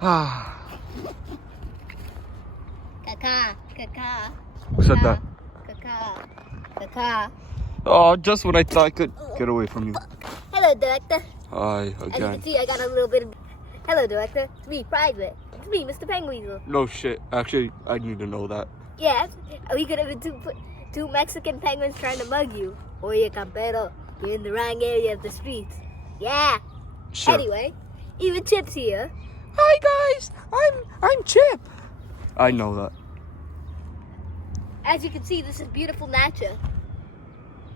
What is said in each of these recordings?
Ah. Kaka, kaka. Who said that? Kaka, kaka. Oh, just when I thought I could get away from you. Hello, Director. Hi, As you can again. see, I got a little bit of... Hello, Director. It's me, Private. It's me, Mr. Penguin. No shit. Actually, I need to know that. Yes, we could have been two Mexican penguins trying to mug you. Oye, campero, you're in the wrong area of the streets. Yeah. Sure. Anyway, even Chip's here. Hi guys, I'm Chip. I know that. As you can see, this is beautiful nature.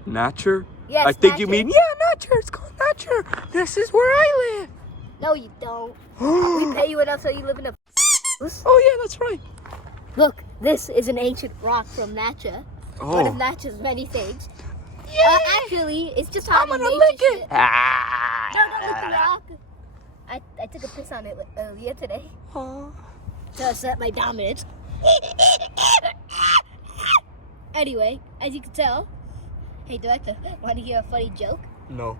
Nature? Yes, I think you nature. mean nature. It's called nature. This is where I live. No, you don't. We pay you enough so you live in a... Oh yeah, that's right. Look, this is an ancient rock from Nature. One of Nature's many things. Yeah. Actually, it's just I'm how gonna nature lick it. shit. Don't lick the rock. I took a piss on it earlier today Oh. to assert my dominance. Anyway, as you can tell, hey Director, want to hear a funny joke? No.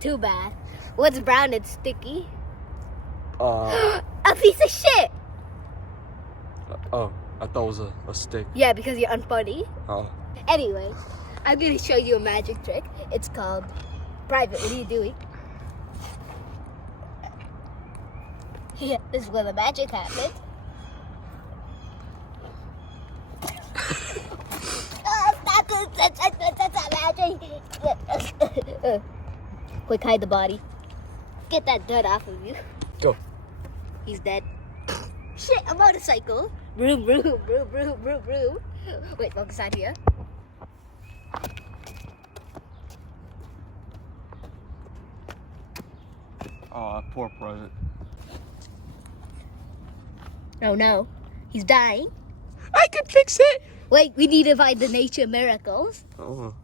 Too bad. What's brown and sticky? Oh, A piece of shit! I thought it was a stick. Yeah, because you're unfunny. Oh. Anyway, I'm going to show you a magic trick. It's called Private. What are you doing? Yeah, this is where the magic happens. Stop magic. Quick, hide the body. Get that dirt off of you. Go. He's dead. Shit, a motorcycle. Vroom, vroom, vroom, vroom, vroom, vroom. Wait, focus on here. Oh, poor Private. Oh no, he's dying. I can fix it. Wait, we need to find the nature miracles. Oh.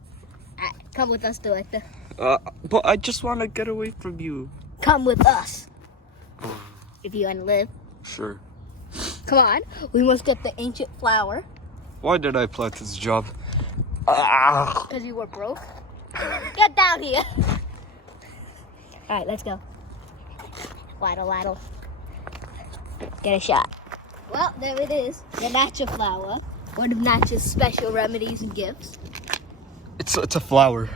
Come with us, Director. But I just want to get away from you. Come with us. If you want to live. Sure. Come on, we must get the ancient flower. Why did I apply to this job? Ah. Because you were broke. Get down here. Alright, let's go. Waddle, waddle. Get a shot. Well, there it is. The nature flower. One of nature's special remedies and gifts. It's a flower.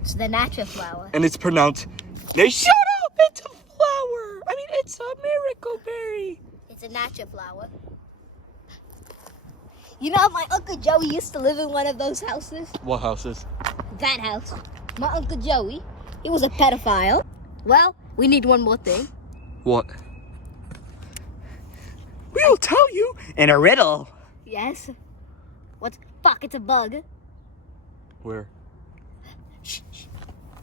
It's the nature flower. And it's pronounced. They shut up! It's a flower! I mean, it's a miracle berry. It's a nature flower. You know, my Uncle Joey used to live in one of those houses. What houses? That house. My Uncle Joey, he was a pedophile. Well, we need one more thing. What? We'll tell you in a riddle. Yes. What's... Fuck, it's a bug. Where? Shh, shh.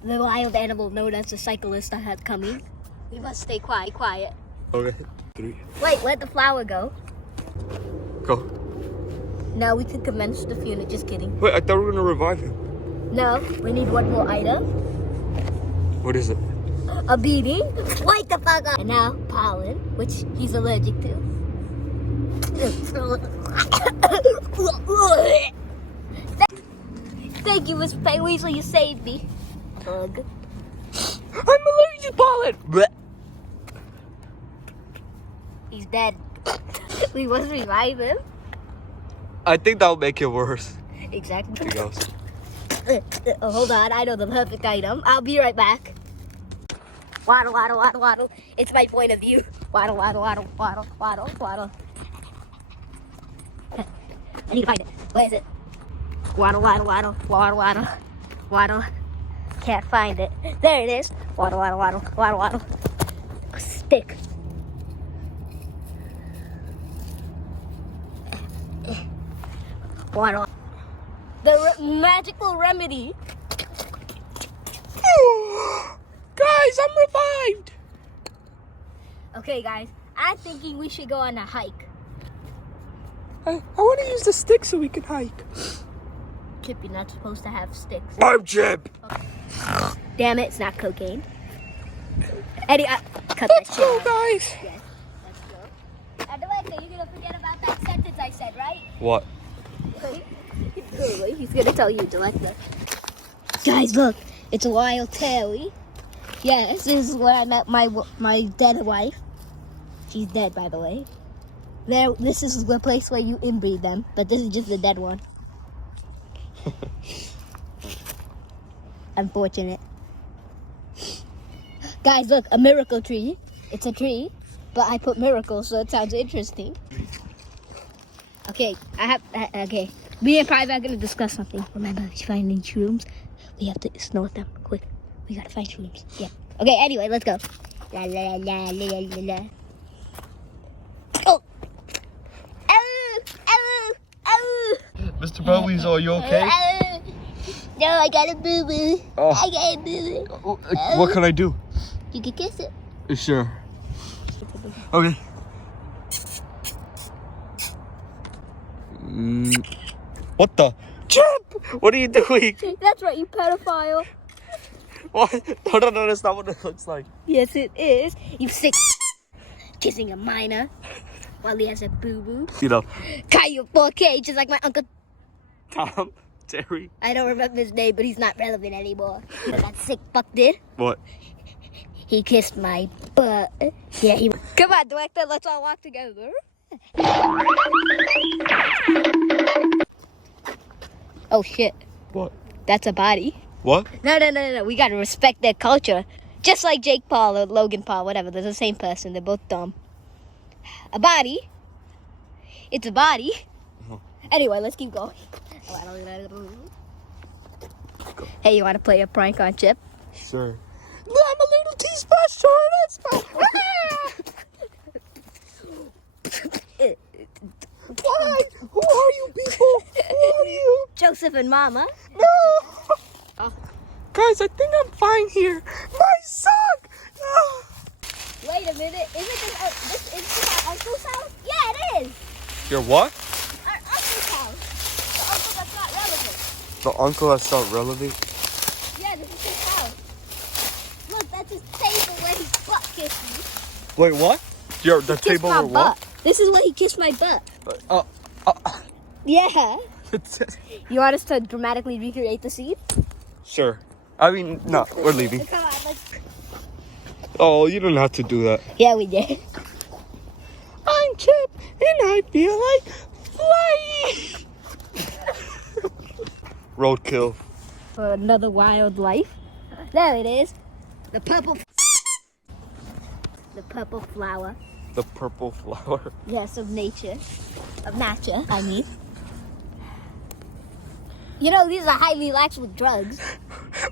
The wild animal known as the cyclist that had coming. We must stay quiet, quiet. Okay. 3. Wait, let the flower go. Go. No, we could commence the funeral. Just kidding. Wait, I thought we were gonna revive him. No, we need one more item. What is it? A beating. Wake the fuck up. And now, pollen, which he's allergic to. Thank you, Mr. Penguin, so you saved me. Bug. I'm allergic to pollen. He's dead. We must revive him. I think that'll make it worse. Exactly. Here he goes. Hold on, I know the perfect item. I'll be right back. Waddle, waddle, waddle, waddle. It's my point of view. Waddle, waddle, waddle, waddle, waddle, waddle. I need to find it. Where is it? Waddle, waddle, waddle, waddle, waddle, waddle. Can't find it. There it is. Waddle, waddle, waddle, waddle, waddle. A stick. Waddle. The magical remedy. Guys, I'm revived. Okay, guys. I'm thinking we should go on a hike. I want to use the stick so we can hike. Chip, you're not supposed to have sticks. I'm Chip. Damn it, it's not cocaine. Eddie, cut that Let's shit go, out. guys. Yes, let's go. And Alexa, you're gonna forget about that sentence I said, right? What? He's gonna tell you, Alexa. Guys, look, it's a wild Terry. Yeah, this is where I met my dead wife. She's dead, by the way. This is the place where you inbreed them, but this is just the dead one. Unfortunate. Guys, look, a miracle tree. It's a tree, but I put miracle, so it sounds interesting. Okay, okay. Me and Private are gonna discuss something. Remember, if you find any shrooms, we have to snort them quick. We gotta find shrooms. Yeah. Okay. Anyway, let's go. La la la la la la la. Oh. Mr. Bowies, are you okay? No, I got a boo boo. Oh. I got a boo boo. What can I do? You can kiss it. Sure. Okay. What the? Chip! What are you doing? That's right, you pedophile. What? No, that's not what it looks like. Yes, it is. You sick. Kissing a minor while he has a boo boo. You know, Caillou 4K, just like my uncle. Tom, Terry. I don't remember his name, but he's not relevant anymore. You know what that sick fuck did? What? He kissed my butt. Yeah, he. Come on, director, let's all walk together. Oh shit. What? That's a body. What? No. We gotta respect their culture. Just like Jake Paul or Logan Paul, whatever. They're the same person. They're both dumb. A body. It's a body. Anyway, let's keep going. Hey, you want to play a prank on Chip? Sure. I'm a little too special. Why? Who are you people? Who are you? Joseph and Mama. No. Oh. Guys, I think I'm fine here. My sock. Wait a minute. This our uncle's house? Yeah, it is. Your what? Our uncle's house. The uncle that's not relevant. The uncle that's not relevant? Yeah, this is his house. Look, that's his table where he butt kissed me. Wait, what? The table my or what? butt. This is where he kissed my butt. Yeah. You want us to dramatically recreate the scene? Sure. I mean, no, we're leaving. Come on, let's... Oh, you don't have to do that. Yeah, we did. I'm Chip, and I feel like flying. Roadkill. For another wild life. There it is. The purple flower. The purple flower. Yes, of nature. Of nature, I mean. You know, these are highly laced with drugs.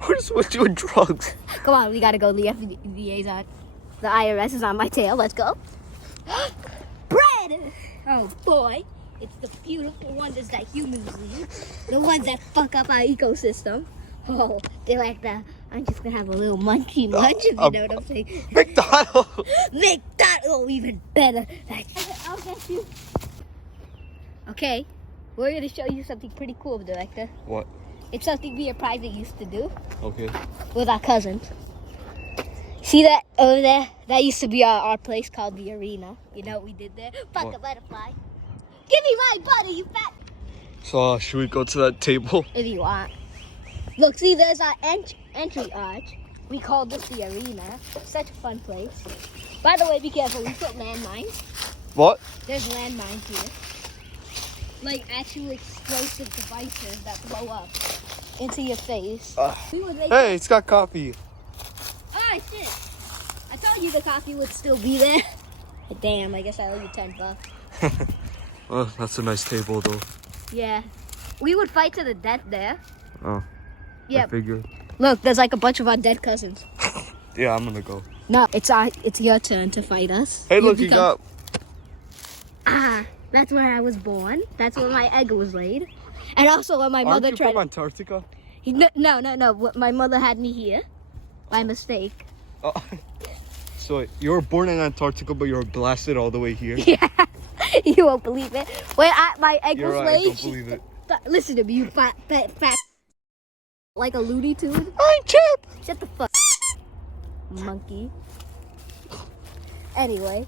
What's with you and drugs? Come on, we gotta go. The FDA's on. The IRS is on my tail. Let's go. Bread! Oh boy. It's the beautiful wonders that humans leave. The ones that fuck up our ecosystem. Oh, they're like the... I'm just gonna have a little munchy munch, if you know what I'm saying. McDonald's! McDonald's! Oh, even better. I'll get you. Okay, we're gonna show you something pretty cool, Director. What? It's something me and Private used to do. Okay. With our cousins. See that over there? That used to be our place called the Arena. You know what we did there? Fuck a butterfly. Give me my butter, you fat... So, should we go to that table? If you want. Look, see, there's our entry arch. We call this the Arena. Such a fun place. By the way, be careful. We put landmines. What? There's landmines here. Like actual explosive devices that blow up into your face. Hey, it's got coffee. Oh, shit. I told you the coffee would still be there. Damn, I guess I owe you $10. Well, that's a nice table, though. Yeah. We would fight to the death there. Oh. Yeah. I figured. Look, there's like a bunch of our dead cousins. Yeah, I'm gonna go. No, it's your turn to fight us. Hey, look, you got... Ah, that's where I was born. That's where my egg was laid. And also when my mother tried... Aren't you from Antarctica? No. My mother had me here. My mistake. Oh. So, you were born in Antarctica, but you were blasted all the way here? Yeah. You won't believe it. When my egg You're was right, laid... I don't believe it. Listen to me, you fat... Like a Looney Tune. I'm Chip! Shut the fuck monkey. Anyway,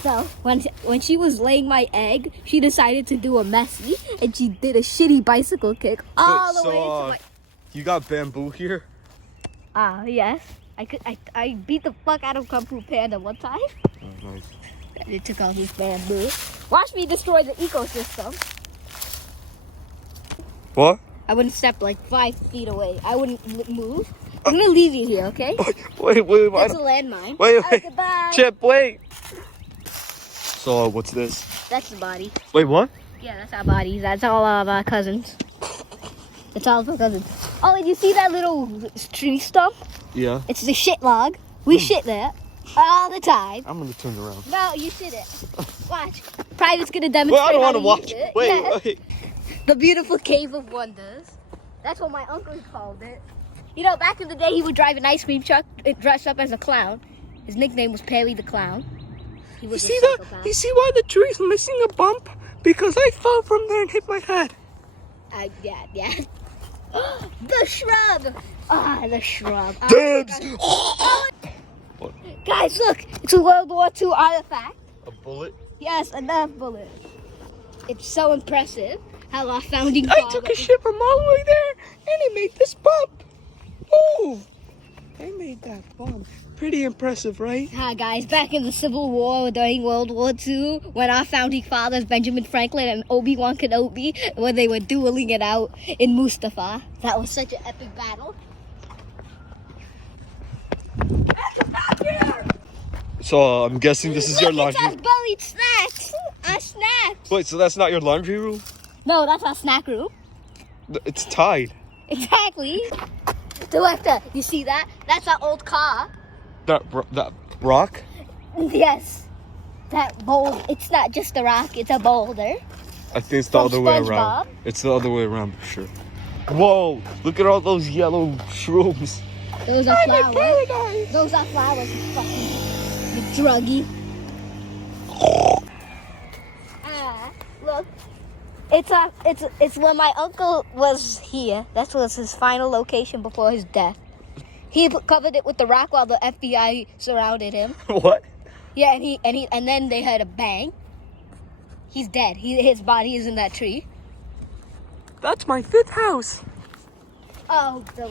so when she was laying my egg, she decided to do a messy, and she did a shitty bicycle kick all the way into my... You got bamboo here? Yes. I beat the fuck out of Kung Fu Panda one time. Oh, nice. They took all his bamboo. Watch me destroy the ecosystem. What? I wouldn't step like 5 feet away. I wouldn't move. I'm gonna leave you here, okay? Wait. That's a landmine. Wait. Goodbye. Chip, wait. So, what's this? That's the body. Wait, what? Yeah, that's our bodies. That's all of our cousins. That's all of our cousins. Oh, and you see that little tree stump? Yeah. It's the shit log. We shit there all the time. I'm gonna turn around. No, you shit it. Watch. Private's gonna demonstrate. Well, I don't want want to to watch. it. Wait. The beautiful cave of wonders. That's what my uncle called it. You know, back in the day, he would drive an ice cream truck dressed up as a clown. His nickname was Perry the Clown. You see that? You see why the tree's missing a bump? Because I fell from there and hit my head. Yeah. The shrub. The shrub. Dibs. What? Guys, look. It's a World War II artifact. A bullet? Yes, a Nerf bullet. It's so impressive how our founding I took a ship from all the way there and it made this bump. Oh, they made that bump. Pretty impressive, right? Hi guys, back in the Civil War during World War II, when our founding fathers, Benjamin Franklin and Obi-Wan Kenobi, when they were dueling it out in Mustafa. That was such an epic battle. So I'm guessing this is your laundry. It's our buried snacks. Our snacks. Wait, so that's not your laundry room? No, that's our snack room. It's tied. Exactly. Director, you see that? That's our old car. That rock? Yes. That boulder. It's not just a rock, it's a boulder. I think it's the other way SpongeBob. around. It's the other way around for sure. Whoa, look at all those yellow shrooms. Those are I'm in flowers. paradise. Those are flowers, you fucking druggie. Look. It's when my uncle was here. That was his final location before his death. He covered it with the rock while the FBI surrounded him. What? Yeah, and then they heard a bang. He's dead. His body is in that tree. That's my 5th house. Oh, the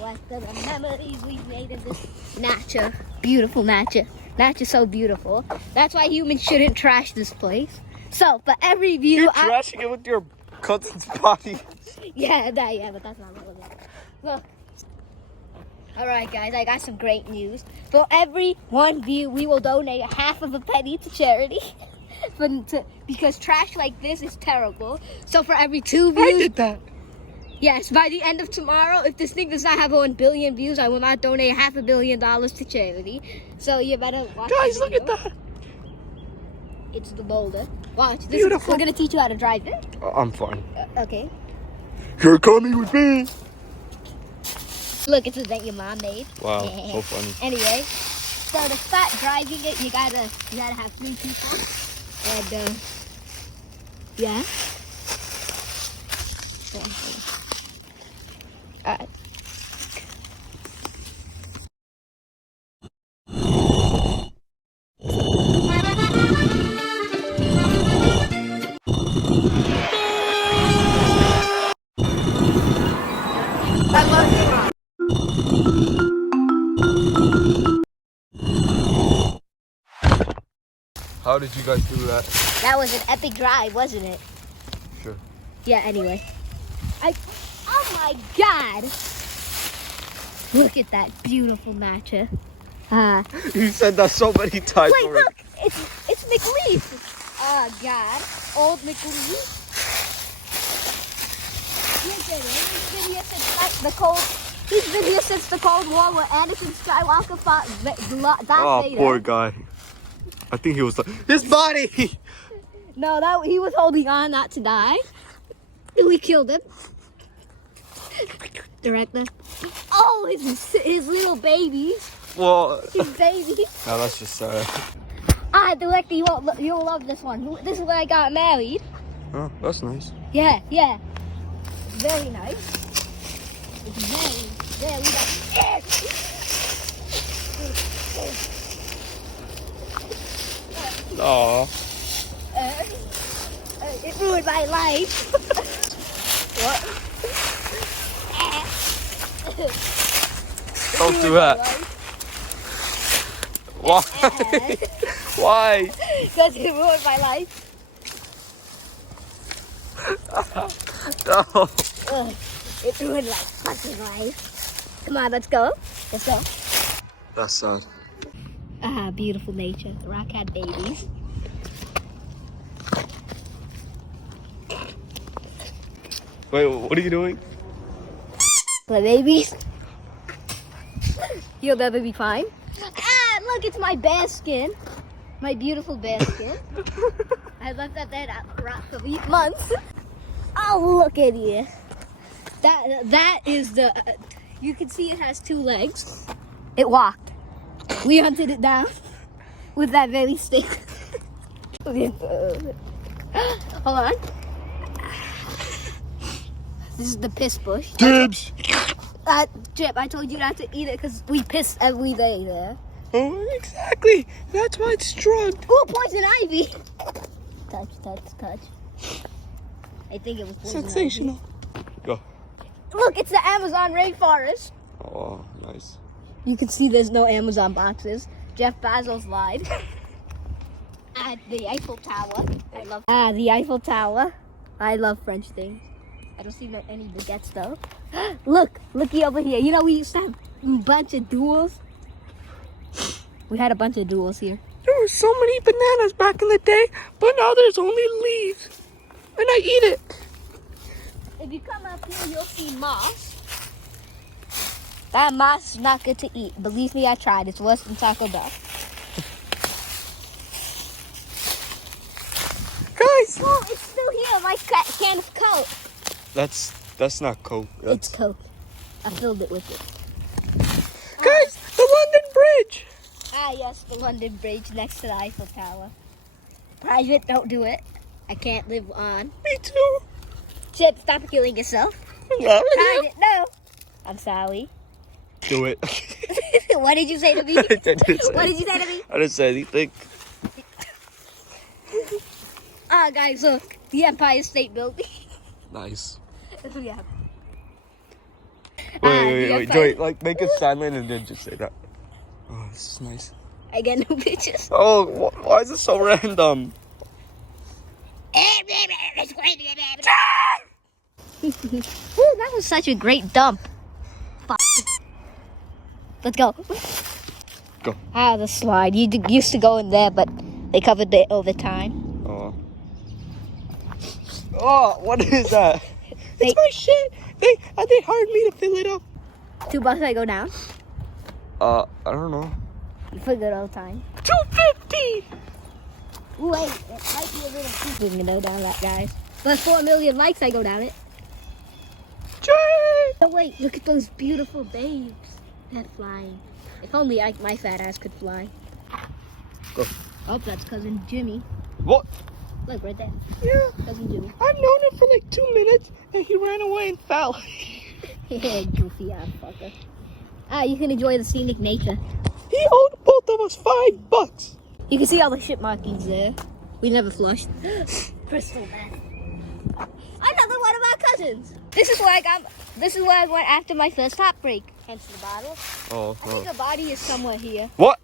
memories we've made in this nature. Beautiful nature. Nature's so beautiful. That's why humans shouldn't trash this place. So, for every view, You're trashing it with your cousin's body. Yeah, but that's not relevant. Look. Alright guys, I got some great news. For every one view, we will donate half of a penny to charity. Because trash like this is terrible. So for every 2 views... I did that. Yes, by the end of tomorrow, if this thing does not have 1 billion views, I will not donate $500 million to charity. So you better watch. Guys, look at that. It's the boulder. Watch. Beautiful. We're going to teach you how to drive it. I'm fine. Okay. You're coming with me. Look, it's a that your mom made. Wow, so funny. Anyway, so to start driving it, you gotta have 3 people. And yeah. Alright. How did you guys do that? That was an epic drive, wasn't it? Sure. Yeah, anyway. Oh my god! Look at that beautiful nature. You said that so many times Wait, already. look! It's McLeaf! Oh god. Old McLeaf. He's been here since the Cold War where Anakin Skywalker fought Darth Vader. Poor guy. I think he was like, his body! No, he was holding on not to die. We killed him. Director. Oh, his little baby. Well, His baby. no, that's just sad. Director, you'll love this one. This is when I got married. Oh, that's nice. Yeah. It's very nice. It's very Aww. It ruined my life. What? Don't do that. Why? Why? Because it ruined my life. No. Ugh, it ruined my fucking life. Come on, let's go. Let's go. That's sad. Ah, beautiful nature. The rock had babies. Wait, what are you doing? The babies. You'll never be fine. Ah, look, it's my bear skin. My beautiful bear skin. I left that rock for months. Oh, look at you. That is the. You can see it has 2 legs. It walked. We hunted it down with that very stick. Hold on. This is the piss bush. Dibs! Chip, I told you not to eat it because we piss every day there. Oh, exactly. That's why it's drugged. Ooh, poison ivy. Touch, touch, touch. I think it was poison Sensational. Go. ivy. Look, it's the Amazon rainforest. Oh, nice. You can see there's no Amazon boxes. Jeff Bezos lied. The Eiffel Tower. I love. The Eiffel Tower. I love French things. I don't see any baguettes though. Looky over here. You know we used to have a bunch of duels. We had a bunch of duels here. There were so many bananas back in the day, but now there's only leaves. And I eat it. If you come up here, you'll see moss. That moss is not good to eat. Believe me, I tried. It's worse than Taco Bell. Guys! Oh, it's still here. My can of Coke. That's not Coke. It's Coke. I filled it with it. Guys, the London Bridge! Ah, yes, the London Bridge next to the Eiffel Tower. Private, don't do it. I can't live on. Me too. Chip, stop killing yourself. No. Private, no. I'm sorry. Do it. What did you say to me? What did you say? What did you say to me? I didn't say anything. Ah, guys, look. The Empire State Building. Nice. Yeah. Wait. Like, make it silent and then just say that. Oh, this is nice. I get no pictures. Oh, why is it so random? Ooh, that was such a great dump. Fuck. Let's go. Go. Ah, the slide. You used to go in there, but they covered it over time. Oh, what is that? It's my shit. They hired me to fill it up. $2 I go down. I don't know. You forget all the time. $2.50. Wait, it might be a little too big to go down that, guys. But 4 million likes, I go down it. Jay! Oh wait, look at those beautiful babes. They're flying. If only my fat ass could fly. Go. Oh, that's cousin Jimmy. What? Look right there. Yeah. Cousin Jimmy. I've known him for like 2 minutes, and he ran away and fell. Yeah, goofy ass fucker. Ah, you can enjoy the scenic nature. He owed both of us $5. You can see all the ship markings there. We never flushed. Crystal meth. Another one of our cousins. This is where I went after my first heartbreak. Hence the bottle. Oh. I think the body is somewhere here. What?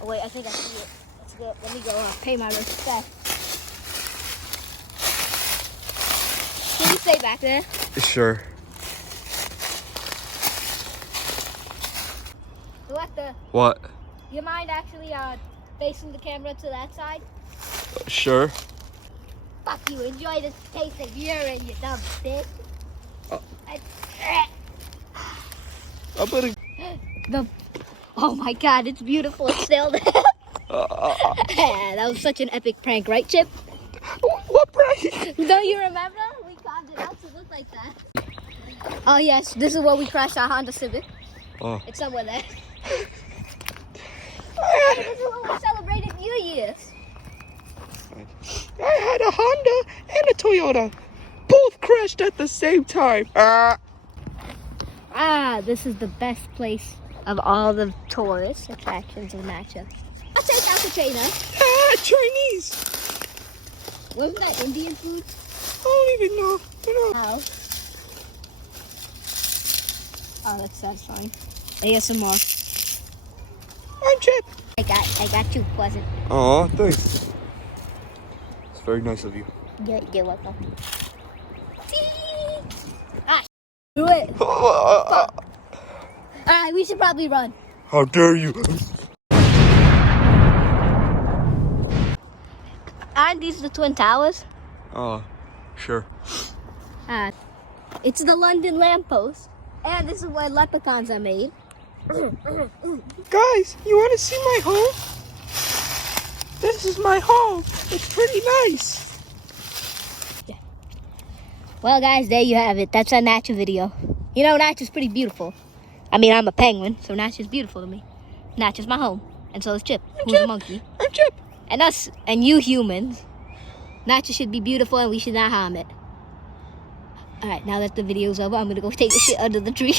Oh wait, I think I see it. Let's go. Let me go pay my respect. Can you stay back there? Sure. What? You mind actually facing the camera to that side? Sure. Fuck you. Enjoy the taste of urine, you dumb bitch. Oh my god, it's beautiful. It's still there. That was such an epic prank, right, Chip? What prank? Don't you remember? We carved it out to look like that. Oh yes, this is where we crashed our Honda Civic. Oh. It's somewhere there. This is where we celebrated New Year's. I had a Honda and a Toyota. Both crashed at the same time. This is the best place of all the tourist attractions of Matcha. I'll take out the China. Chinese. Wasn't that Indian food? I don't even know. How? Oh, that's satisfying. ASMR. I'm Chip. I got you, present. Aw, thanks. It's very nice of you. You're welcome. Ah, do it. Alright, we should probably run. How dare you? Aren't these the Twin Towers? Sure. It's the London lamppost. And this is where leprechauns are made. Guys, you want to see my home? This is my home. It's pretty nice. Well, guys, there you have it. That's our nature video. You know, nature's pretty beautiful. I mean, I'm a penguin, so nature's beautiful to me. Nature's my home. And so is Chip, who's a monkey. I'm Chip. And us, and you humans. Nature should be beautiful and we should not harm it. Alright, now that the video's over, I'm gonna go take a shit under the tree.